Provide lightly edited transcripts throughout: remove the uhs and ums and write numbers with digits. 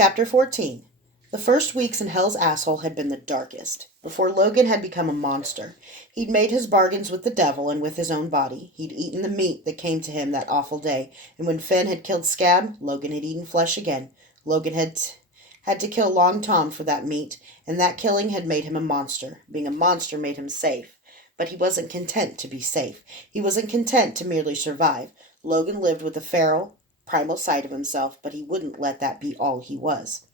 Chapter 14. The first weeks in Hell's Asshole had been the darkest. Before Logan had become a monster, he'd made his bargains with the devil and with his own body. He'd eaten the meat that came to him that awful day, and when Finn had killed Scab, Logan had eaten flesh again. Logan had to kill Long Tom for that meat, and that killing had made him a monster. Being a monster made him safe. But he wasn't content to be safe. He wasn't content to merely survive. Logan lived with a feral, primal side of himself, but he wouldn't let that be all he was.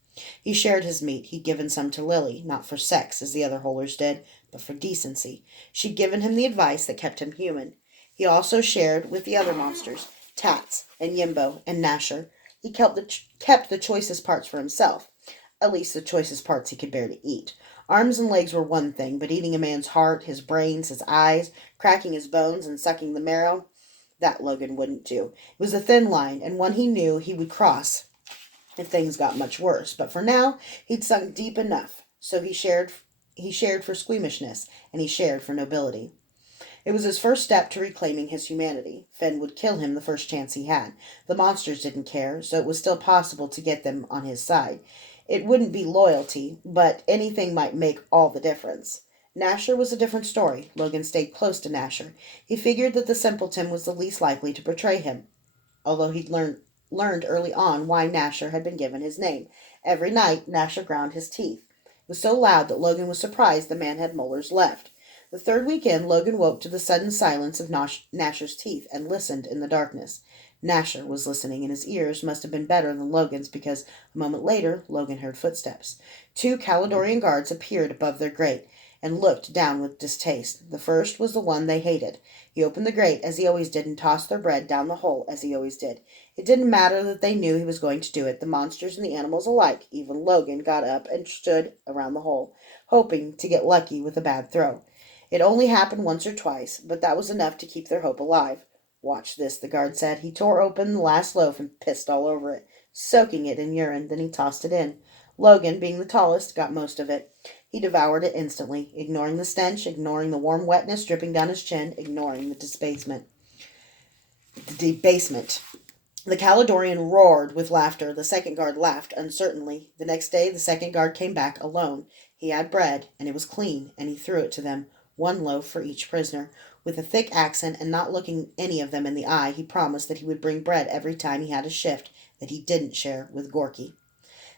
He shared his meat. He'd given some to Lily, not for sex, as the other Holers did, but for decency. She'd given him the advice that kept him human. He also shared with the other monsters, Tats and Yimbo and Nasher. He kept the choicest parts for himself, at least the choicest parts he could bear to eat. Arms and legs were one thing, but eating a man's heart, his brains, his eyes, cracking his bones, and sucking the marrow, that Logan wouldn't do. It was a thin line, and one he knew he would cross if things got much worse. But for now, he'd sunk deep enough, so he shared for squeamishness, and he shared for nobility. It was his first step to reclaiming his humanity. Finn would kill him the first chance he had. The monsters didn't care, so it was still possible to get them on his side. It wouldn't be loyalty, but anything might make all the difference. Nasher was a different story. Logan stayed close to Nasher. He figured that the simpleton was the least likely to betray him, although he'd learned early on why Nasher had been given his name. Every night, Nasher ground his teeth. It was so loud that Logan was surprised the man had molars left. The third week in, Logan woke to the sudden silence of Nasher's teeth and listened in the darkness. Nasher was listening, and his ears must have been better than Logan's because a moment later, Logan heard footsteps. Two Caledonian guards appeared above their grate and looked down with distaste. The first was the one they hated. He opened the grate as he always did and tossed their bread down the hole as he always did. It didn't matter that they knew he was going to do it. The monsters and the animals alike, even Logan, got up and stood around the hole, hoping to get lucky with a bad throw. It only happened once or twice, but that was enough to keep their hope alive. "Watch this," the guard said. He tore open the last loaf and pissed all over it, soaking it in urine. Then he tossed it in. Logan, being the tallest, got most of it. He devoured it instantly, ignoring the stench, ignoring the warm wetness dripping down his chin, ignoring the debasement. The Caledonian roared with laughter. The second guard laughed uncertainly. The next day, the second guard came back alone. He had bread, and it was clean, and he threw it to them, one loaf for each prisoner. With a thick accent and not looking any of them in the eye, he promised that he would bring bread every time he had a shift that he didn't share with Gorky.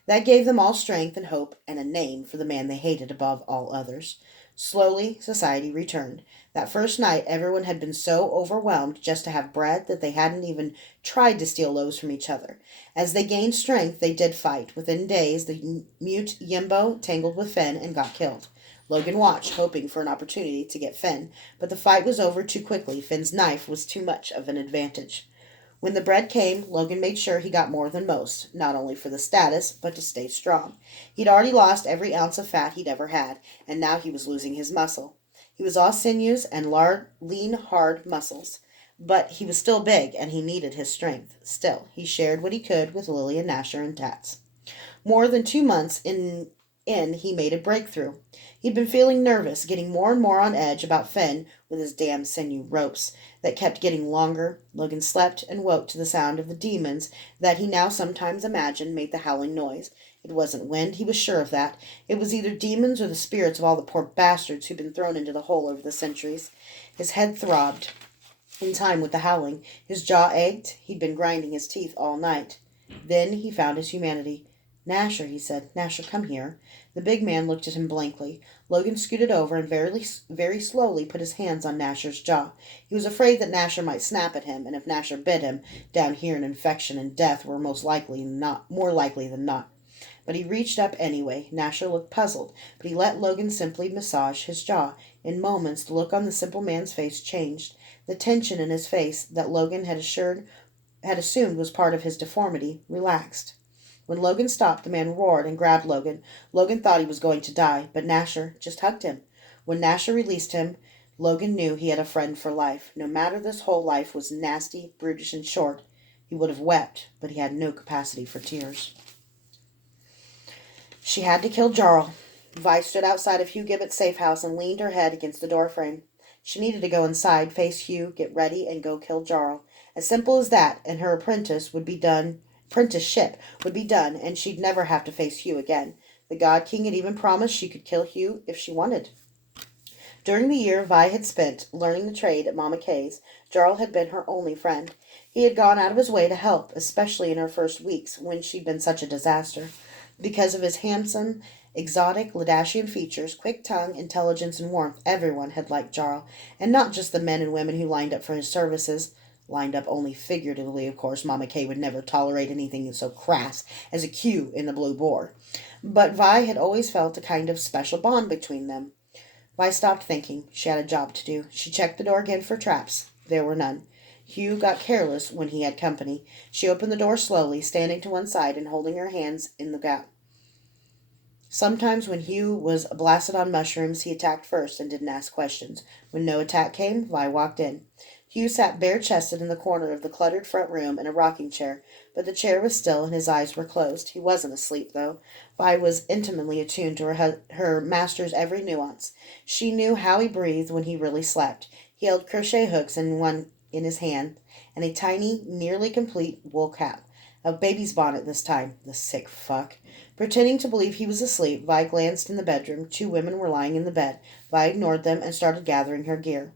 That gave them all strength and hope and a name for the man they hated above all others. Slowly, society returned. That first night, everyone had been so overwhelmed just to have bread that they hadn't even tried to steal loaves from each other. As they gained strength, they did fight. Within days, the mute Yimbo tangled with Finn and got killed. Logan watched, hoping for an opportunity to get Finn, but the fight was over too quickly. Finn's knife was too much of an advantage. When the bread came, Logan made sure he got more than most, not only for the status, but to stay strong. He'd already lost every ounce of fat he'd ever had, and now he was losing his muscle. He was all sinews and lean, hard muscles. But he was still big, and he needed his strength. Still, he shared what he could with Lily and Nasher and Tats. More than 2 months in, he made a breakthrough. He'd been feeling nervous, getting more and more on edge about Finn with his damn sinew ropes that kept getting longer. Logan slept and woke to the sound of the demons that he now sometimes imagined made the howling noise. It wasn't wind, he was sure of that. It was either demons or the spirits of all the poor bastards who'd been thrown into the hole over the centuries. His head throbbed in time with the howling. His jaw ached. He'd been grinding his teeth all night. Then he found his humanity. "Nasher," he said. "Nasher, come here." The big man looked at him blankly. Logan scooted over and very slowly put his hands on Nasher's jaw. He was afraid that Nasher might snap at him, and if Nasher bit him, down here an infection and death were more likely than not. But he reached up anyway. Nasher looked puzzled, but he let Logan simply massage his jaw. In moments, the look on the simple man's face changed. The tension in his face that Logan had assumed was part of his deformity relaxed. When Logan stopped, the man roared and grabbed Logan. Logan thought he was going to die, but Nasher just hugged him. When Nasher released him, Logan knew he had a friend for life. No matter this whole life was nasty, brutish, and short, he would have wept, but he had no capacity for tears. She had to kill Jarl. Vi stood outside of Hugh Gibbett's safe house and leaned her head against the doorframe. She needed to go inside, face Hugh, get ready, and go kill Jarl. As simple as that, and her apprentice would be done apprenticeship would be done, and she'd never have to face Hugh again. The God King had even promised she could kill Hugh if she wanted. During the year Vi had spent learning the trade at Mama Kay's, Jarl had been her only friend. He had gone out of his way to help, especially in her first weeks when she'd been such a disaster. Because of his handsome, exotic, Ladashian features, quick tongue, intelligence, and warmth, everyone had liked Jarl, and not just the men and women who lined up for his services. Lined up only figuratively, of course. Mama Kay would never tolerate anything so crass as a Q in the Blue Boar. But Vi had always felt a kind of special bond between them. Vi stopped thinking. She had a job to do. She checked the door again for traps. There were none. Hugh got careless when he had company. She opened the door slowly, standing to one side and holding her hands in the gap. Sometimes when Hugh was blasted on mushrooms, he attacked first and didn't ask questions. When no attack came, Vi walked in. Hugh sat bare-chested in the corner of the cluttered front room in a rocking chair, but the chair was still and his eyes were closed. He wasn't asleep, though. Vi was intimately attuned to her master's every nuance. She knew how he breathed when he really slept. He held crochet hooks in one in his hand and a tiny, nearly complete wool cap. A baby's bonnet this time, the sick fuck. Pretending to believe he was asleep, Vi glanced in the bedroom. 2 women were lying in the bed. Vi ignored them and started gathering her gear.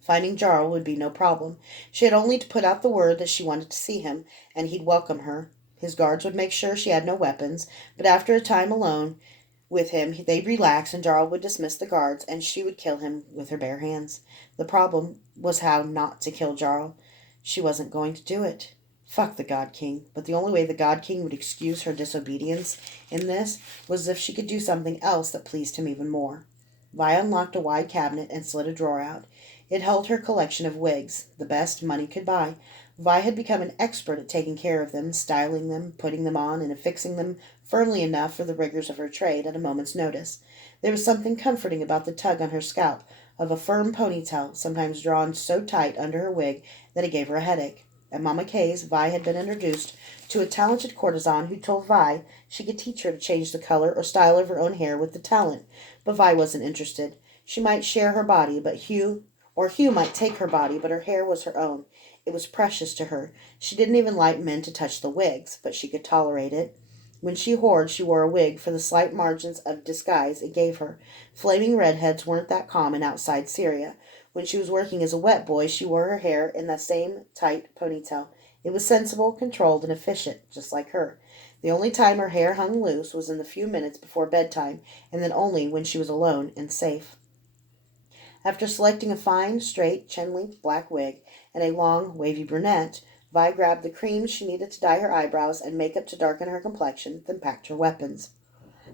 Finding Jarl would be no problem. She had only to put out the word that she wanted to see him, and he'd welcome her. His guards would make sure she had no weapons, but after a time alone with him, they'd relax, and Jarl would dismiss the guards, and she would kill him with her bare hands. The problem was how not to kill Jarl. She wasn't going to do it. Fuck the God King. But the only way the God King would excuse her disobedience in this was if she could do something else that pleased him even more. Vi unlocked a wide cabinet and slid a drawer out. It held her collection of wigs, the best money could buy. Vi had become an expert at taking care of them, styling them, putting them on, and affixing them firmly enough for the rigors of her trade at a moment's notice. There was something comforting about the tug on her scalp of a firm ponytail, sometimes drawn so tight under her wig that it gave her a headache. At Mama Kay's, Vi had been introduced to a talented courtesan who told Vi she could teach her to change the color or style of her own hair with the talent, but Vi wasn't interested. She might share her body, but Hugh might take her body, but her hair was her own. It was precious to her. She didn't even like men to touch the wigs, but she could tolerate it. When she whored, she wore a wig for the slight margins of disguise it gave her. Flaming redheads weren't that common outside Syria. When she was working as a wet boy, she wore her hair in that same tight ponytail. It was sensible, controlled, and efficient, just like her. The only time her hair hung loose was in the few minutes before bedtime, and then only when she was alone and safe. After selecting a fine, straight, chin-length black wig and a long, wavy brunette, Vi grabbed the cream she needed to dye her eyebrows and makeup to darken her complexion, then packed her weapons.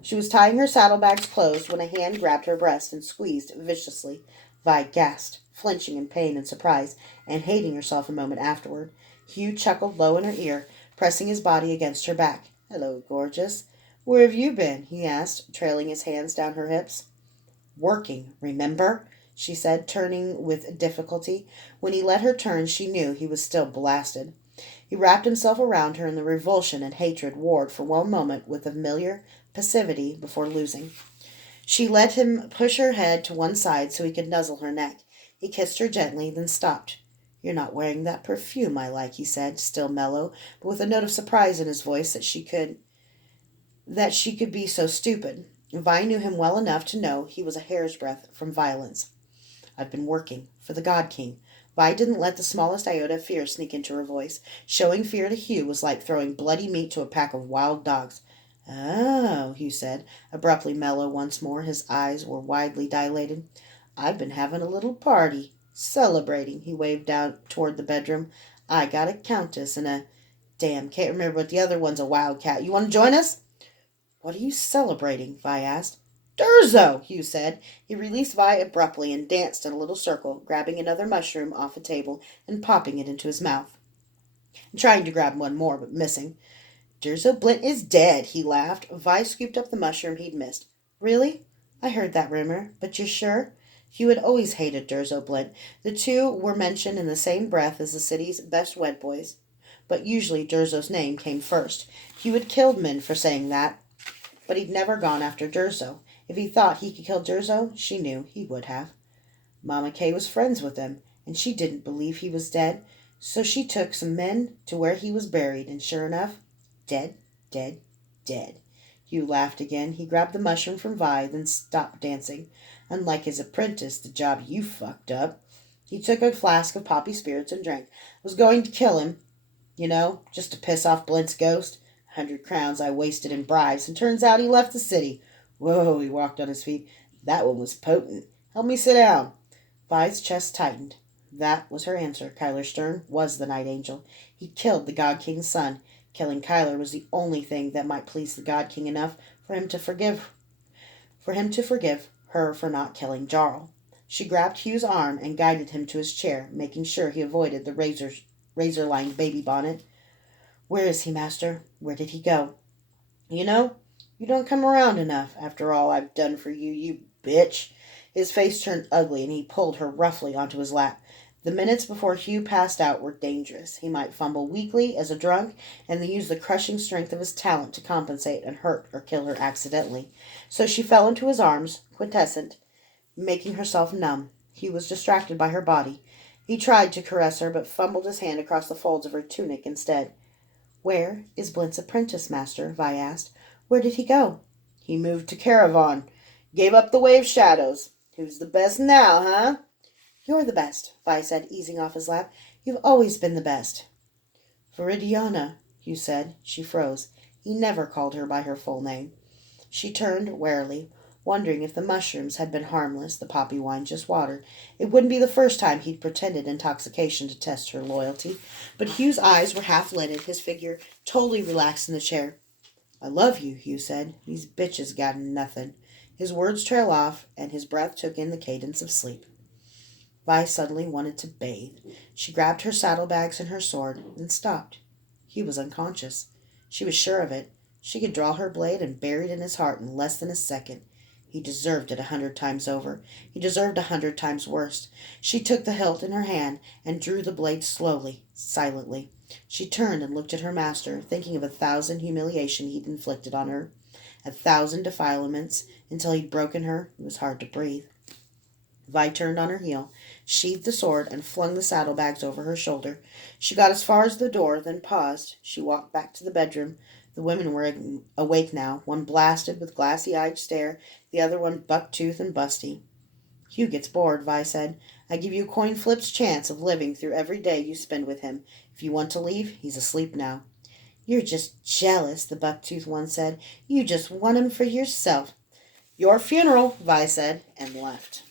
She was tying her saddlebags closed when a hand grabbed her breast and squeezed viciously. Vi gasped, flinching in pain and surprise, and hating herself a moment afterward. Hugh chuckled low in her ear, pressing his body against her back. "Hello, gorgeous. Where have you been?" he asked, trailing his hands down her hips. "Working, remember?" she said, turning with difficulty. When he let her turn, she knew he was still blasted. He wrapped himself around her, and the revulsion and hatred warred for one moment with a familiar passivity before losing. She let him push her head to one side so he could nuzzle her neck. He kissed her gently, then stopped. "You're not wearing that perfume I like," he said, still mellow, but with a note of surprise in his voice that she could be so stupid. Vi knew him well enough to know he was a hair's breadth from violence. "I've been working for the God King." Vi didn't let the smallest iota of fear sneak into her voice. Showing fear to Hugh was like throwing bloody meat to a pack of wild dogs. "Oh," Hugh said, abruptly mellow once more. His eyes were widely dilated. "I've been having a little party. Celebrating." He waved down toward the bedroom. "I got a countess and a... Damn, can't remember what the other one's, a wildcat. You want to join us?" "What are you celebrating?" Vi asked. "Durzo," Hugh said. He released Vi abruptly and danced in a little circle, grabbing another mushroom off a table and popping it into his mouth. Trying to grab one more, but missing. "Durzo Blint is dead," he laughed. Vi scooped up the mushroom he'd missed. "Really? I heard that rumor, but you're sure?" Hugh had always hated Durzo Blint. The two were mentioned in the same breath as the city's best wed boys, but usually Durzo's name came first. Hugh had killed men for saying that, but he'd never gone after Durzo. If he thought he could kill Durzo, she knew he would have. Mama Kay was friends with him, and she didn't believe he was dead. So she took some men to where he was buried, and sure enough, dead, dead, dead. Hugh laughed again. He grabbed the mushroom from Vi, then stopped dancing. Unlike his apprentice, the job you fucked up. He took a flask of poppy spirits and drank. Was going to kill him, just to piss off Blint's ghost. 100 crowns I wasted in bribes, and turns out he left the city. Whoa, he walked on his feet. That one was potent. Help me sit down. Vi's chest tightened. That was her answer. Kyler Stern was the Night Angel. He killed the God King's son. Killing Kyler was the only thing that might please the God King enough for him to forgive her for not killing Jarl. She grabbed Hugh's arm and guided him to his chair, making sure he avoided the razor-lined baby bonnet. Where is he, master? Where did he go? You know, you don't come around enough after all I've done for you, you bitch. His face turned ugly, and he pulled her roughly onto his lap. The minutes before Hugh passed out were dangerous. He might fumble weakly as a drunk, and then use the crushing strength of his talent to compensate and hurt or kill her accidentally. So she fell into his arms, quintessent, making herself numb. He was distracted by her body. He tried to caress her, but fumbled his hand across the folds of her tunic instead. Where is Blint's apprentice, master? Vi asked. Where did he go? He moved to Caravan. Gave up the way of shadows. Who's the best now, huh? You're the best, Vi said, easing off his lap. You've always been the best. Viridiana, Hugh said. She froze. He never called her by her full name. She turned warily, wondering if the mushrooms had been harmless, the poppy wine just water. It wouldn't be the first time he'd pretended intoxication to test her loyalty. But Hugh's eyes were half-lidded, his figure totally relaxed in the chair. I love you, Hugh said. These bitches got nothing. His words trailed off, and his breath took in the cadence of sleep. Vi suddenly wanted to bathe. She grabbed her saddlebags and her sword, then stopped. He was unconscious. She was sure of it. She could draw her blade and bury it in his heart in less than a second. He deserved it 100 times over. He deserved 100 times worse. She took the hilt in her hand and drew the blade slowly, silently. She turned and looked at her master, thinking of 1,000 humiliations he'd inflicted on her, 1,000 defilements, until he'd broken her. It was hard to breathe. Vi turned on her heel, sheathed the sword, and flung the saddlebags over her shoulder. She got as far as the door, then paused. She walked back to the bedroom. The women were awake now, one blasted with glassy-eyed stare, the other one buck-toothed and busty. Hugh gets bored, Vi said. I give you a coin flip's chance of living through every day you spend with him. If you want to leave, he's asleep now. You're just jealous, the buck-toothed one said. You just want him for yourself. Your funeral, Vi said, and left.